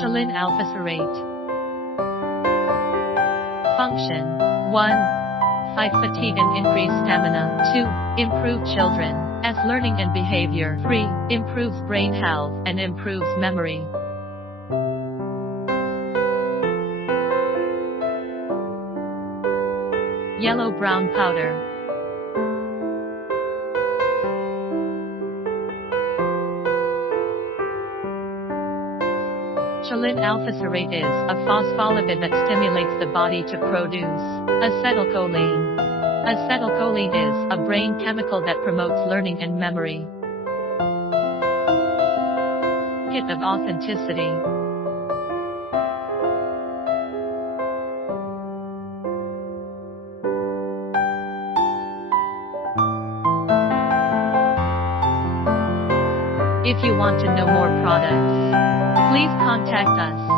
Choline Alfoscerate. Function 1. Fight fatigue and increase stamina. 2. Improve children's learning and behavior. 3. Improves brain health and improves memory. Yellow-brown powder. Choline Alfoscerate is a phospholipid that stimulates the body to produce acetylcholine. Acetylcholine is a brain chemical that promotes learning and memory. Hit of authenticity. If you want to know more products, please contact us.